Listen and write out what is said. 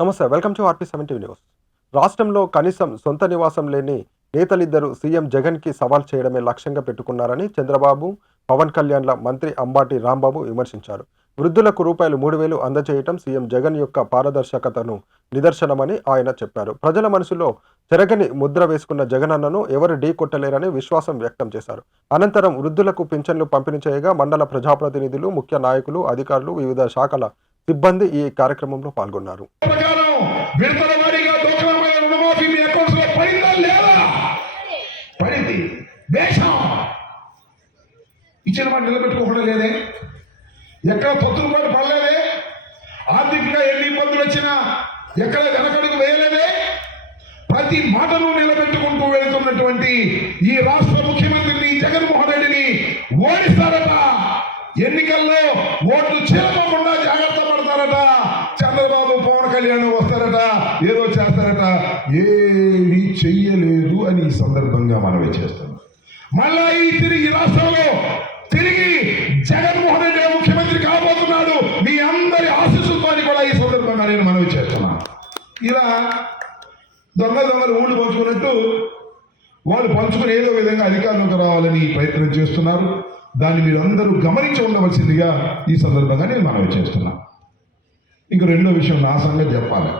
నమస్తే welcome to RP seventy news. రాష్ట్రంలో కనీసం సొంత నివాసం లేని నేతలిద్దరూ సీఎం జగన్కి సవాల్ చేయడమే లక్ష్యంగా పెట్టుకున్నారని చంద్రబాబు పవన్ కళ్యాణ్ల మంత్రి అంబాటి రాంబాబు విమర్శించారు. వృద్ధులకు రూపాయలు మూడు వేలు అందజేయటం సీఎం జగన్ యొక్క పారదర్శకతను నిదర్శనమని ఆయన చెప్పారు. ప్రజల మనసులో చెరగని ముద్ర వేసుకున్న జగనన్నను ఎవరు ఢీ కొట్టలేరని విశ్వాసం వ్యక్తం చేశారు. అనంతరం వృద్ధులకు పింఛన్లు పంపిణీ చేయగా మండల ప్రజాప్రతినిధులు ముఖ్య నాయకులు అధికారులు వివిధ శాఖల సిబ్బంది ఈ కార్యక్రమంలో పాల్గొన్నారు. రుణమాఫీ లేదా? ఇచ్చిన మాట నిలబెట్టుకోకుండా లేదే? ఎక్కడ పొత్తులు పాటు పడలేదే? ఆర్థికంగా ఎన్ని ఇబ్బందులు వచ్చినా ఎక్కడ వెనకడుగు వేయలేదే? ప్రతి మాటను నిలబెట్టుకుంటూ వెళ్తున్నటువంటి ఈ రాష్ట్ర ముఖ్యమంత్రిని జగన్మోహన్ రెడ్డిని ఓడిస్తా ఎన్నికల్లో ఓట్లు చీలకుండా జాగ్రత్త పడతారట. చంద్రబాబు పవన్ కళ్యాణ్ వస్తారట. ఏదో చేస్తారట. ఏమీ చెయ్యలేదు అని ఈ సందర్భంగా మనవి చేస్తాం మళ్ళా ఈ తిరిగి రాష్ట్రంలో తిరిగి జగన్మోహన్ రెడ్డి ముఖ్యమంత్రి కాబోతున్నాడు. మీ అందరి ఆశీస్సులతో కూడా ఈ సందర్భంగా నేను మనవి చేస్తున్నాను ఇలా దొంగ దొంగలు ఊళ్ళు పంచుకున్నట్టు వాళ్ళు పంచుకుని ఏదో విధంగా అధికారంలోకి రావాలని ప్రయత్నం చేస్తున్నారు. దాన్ని మీరు అందరూ గమనించి ఉండవలసిందిగా ఈ సందర్భంగా నేను మనవి చేస్తున్నా. ఇంక రెండో విషయం నా సంగతి చెప్పాలి.